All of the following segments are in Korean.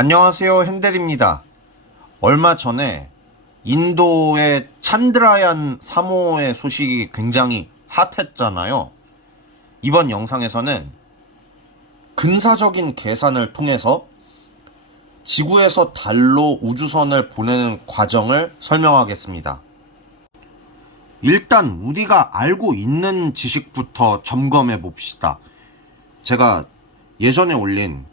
안녕하세요, 핸델입니다. 얼마 전에 인도의 찬드라얀 3호의 소식이 굉장히 핫했잖아요. 이번 영상에서는 근사적인 계산을 통해서 지구에서 달로 우주선을 보내는 과정을 설명하겠습니다. 일단 우리가 알고 있는 지식부터 점검해 봅시다. 제가 예전에 올린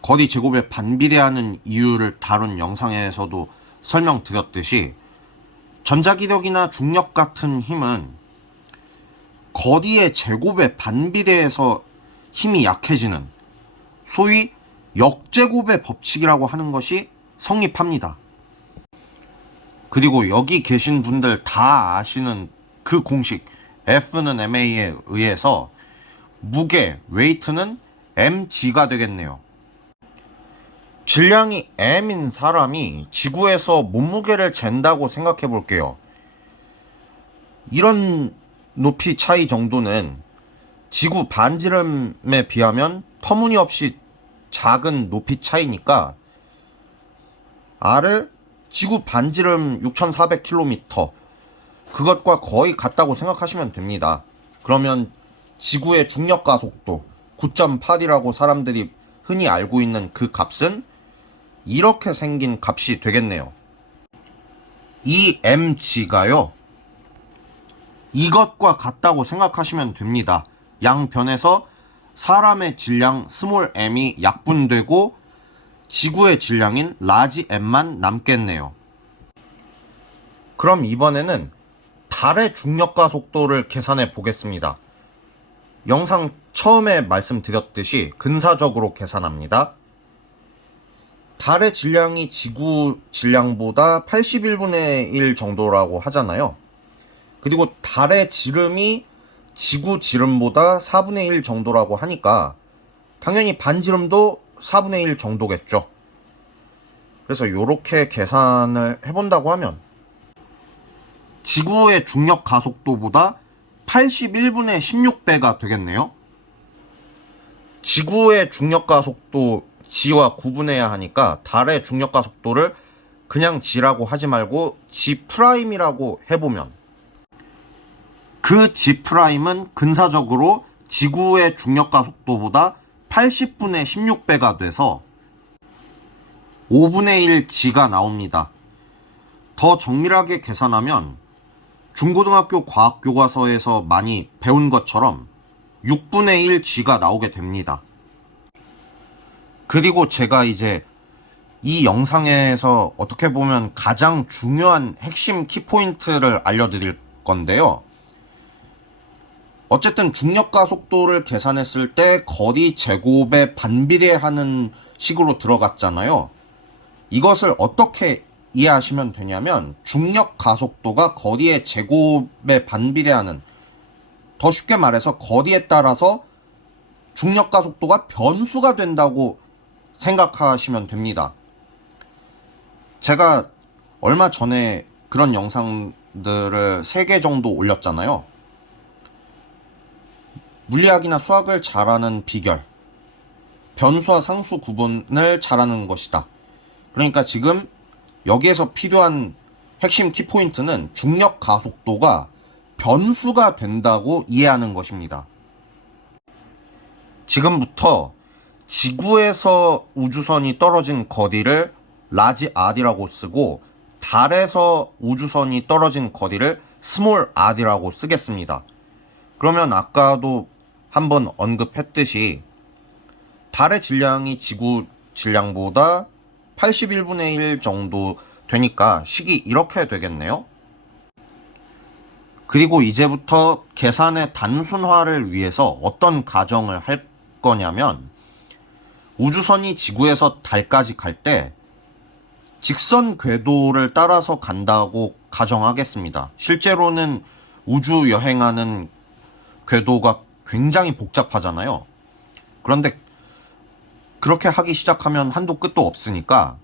거리 제곱에 반비례하는 이유를 다룬 영상에서도 설명드렸듯이 전자기력이나 중력 같은 힘은 거리의 제곱에 반비례해서 힘이 약해지는 소위 역제곱의 법칙이라고 하는 것이 성립합니다. 그리고 여기 계신 분들 다 아시는 그 공식 F는 ma에 의해서 무게, 웨이트는 mg가 되겠네요. 질량이 m인 사람이 지구에서 몸무게를 잰다고 생각해 볼게요. 이런 높이 차이 정도는 지구 반지름에 비하면 터무니없이 작은 높이 차이니까 R을 지구 반지름 6400km 그것과 거의 같다고 생각하시면 됩니다. 그러면 지구의 중력 가속도 9.8이라고 사람들이 흔히 알고 있는 그 값은 이렇게 생긴 값이 되겠네요. 이 mg가요, 이것과 같다고 생각하시면 됩니다. 양변에서 사람의 질량 스몰 m이 약분되고 지구의 질량인 라지 m만 남겠네요. 그럼 이번에는 달의 중력가 속도를 계산해 보겠습니다. 영상 처음에 말씀드렸듯이 근사적으로 계산합니다. 달의 질량이 지구 질량보다 81분의 1 정도라고 하잖아요. 그리고 달의 지름이 지구 지름보다 4분의 1 정도라고 하니까 당연히 반지름도 4분의 1 정도겠죠. 그래서 이렇게 계산을 해본다고 하면 지구의 중력 가속도보다 81분의 16배가 되겠네요. 지구의 중력 가속도 G와 구분해야 하니까 달의 중력 가속도를 그냥 G라고 하지 말고 G'이라고 해보면 그 G'은 근사적으로 지구의 중력 가속도보다 80분의 16배가 돼서 5분의 1 G가 나옵니다. 더 정밀하게 계산하면 중고등학교 과학교과서에서 많이 배운 것처럼 6분의 1 G가 나오게 됩니다. 그리고 제가 이제 이 영상에서 어떻게 보면 가장 중요한 핵심 키포인트를 알려드릴 건데요. 어쨌든 중력가 속도를 계산했을 때 거리 제곱에 반비례하는 식으로 들어갔잖아요. 이것을 어떻게 이해하시면 되냐면 중력 가속도가 거리의 제곱에 반비례하는, 더 쉽게 말해서 거리에 따라서 중력 가속도가 변수가 된다고 생각하시면 됩니다. 제가 얼마 전에 그런 영상들을 3개 정도 올렸잖아요. 물리학이나 수학을 잘하는 비결, 변수와 상수 구분을 잘하는 것이다. 그러니까 지금 여기에서 필요한 핵심 키포인트는 중력 가속도가 변수가 된다고 이해하는 것입니다. 지금부터 지구에서 우주선이 떨어진 거리를 라지 r이라고 쓰고 달에서 우주선이 떨어진 거리를 스몰 r이라고 쓰겠습니다. 그러면 아까도 한번 언급했듯이 달의 질량이 지구 질량보다 81분의 1 정도 되니까 식이 이렇게 되겠네요. 그리고 이제부터 계산의 단순화를 위해서 어떤 가정을 할 거냐면 우주선이 지구에서 달까지 갈 때 직선 궤도를 따라서 간다고 가정하겠습니다. 실제로는 우주 여행하는 궤도가 굉장히 복잡하잖아요. 그런데 그렇게 하기 시작하면 한도 끝도 없으니까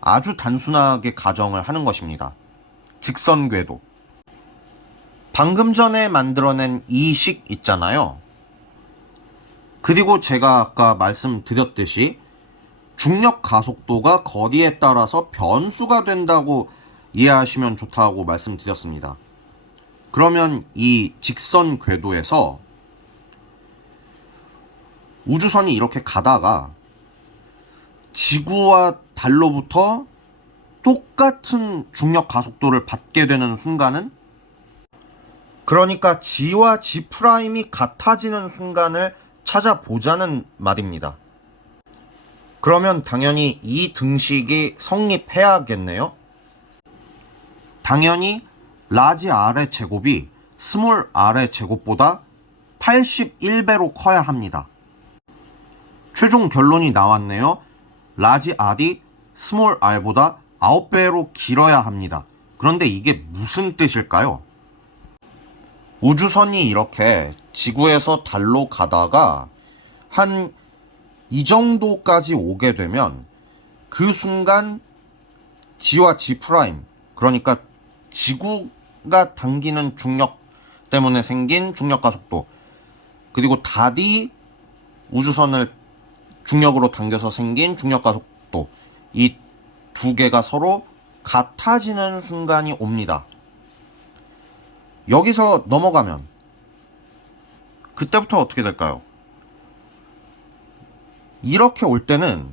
아주 단순하게 가정을 하는 것입니다. 직선 궤도. 방금 전에 만들어낸 이 식 있잖아요. 그리고 제가 아까 말씀드렸듯이 중력 가속도가 거리에 따라서 변수가 된다고 이해하시면 좋다고 말씀드렸습니다. 그러면 이 직선 궤도에서 우주선이 이렇게 가다가 지구와 달로부터 똑같은 중력 가속도를 받게 되는 순간은, 그러니까 G와 G'이 같아지는 순간을 찾아보자는 말입니다. 그러면 당연히 이 등식이 성립해야겠네요. 당연히 라지 R의 제곱이 스몰 r의 제곱보다 81배로 커야 합니다. 최종 결론이 나왔네요. 라지 R이 스몰 r보다 9배로 길어야 합니다. 그런데 이게 무슨 뜻일까요? 우주선이 이렇게 지구에서 달로 가다가 한 이 정도까지 오게 되면 그 순간 G와 G', 그러니까 지구가 당기는 중력 때문에 생긴 중력 가속도, 그리고 달이 우주선을 중력으로 당겨서 생긴 중력 가속도, 이 두 개가 서로 같아지는 순간이 옵니다. 여기서 넘어가면 그때부터 어떻게 될까요? 이렇게 올 때는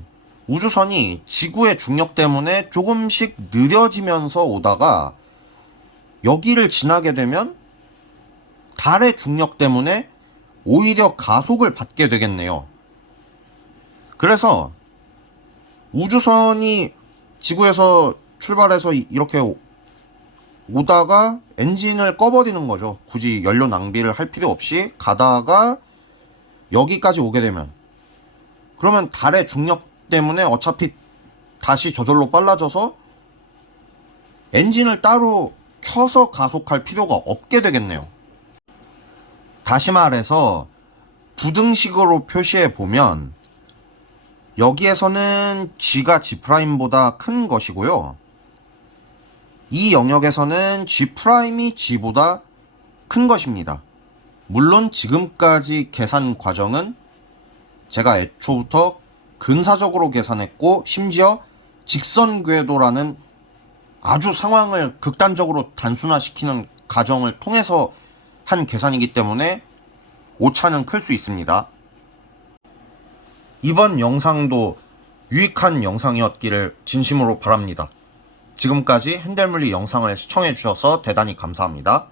우주선이 지구의 중력 때문에 조금씩 느려지면서 오다가 여기를 지나게 되면 달의 중력 때문에 오히려 가속을 받게 되겠네요. 그래서 우주선이 지구에서 출발해서 이렇게 오다가 엔진을 꺼버리는 거죠. 굳이 연료 낭비를 할 필요 없이 가다가 여기까지 오게 되면, 그러면 달의 중력 때문에 어차피 다시 저절로 빨라져서 엔진을 따로 켜서 가속할 필요가 없게 되겠네요. 다시 말해서 부등식으로 표시해 보면 여기에서는 G가 G'보다 큰 것이고요. 이 영역에서는 G'이 G보다 큰 것입니다. 물론 지금까지 계산 과정은 제가 애초부터 근사적으로 계산했고, 심지어 직선 궤도라는 아주 상황을 극단적으로 단순화시키는 과정을 통해서 한 계산이기 때문에 오차는 클 수 있습니다. 이번 영상도 유익한 영상이었기를 진심으로 바랍니다. 지금까지 핸델물리 영상을 시청해주셔서 대단히 감사합니다.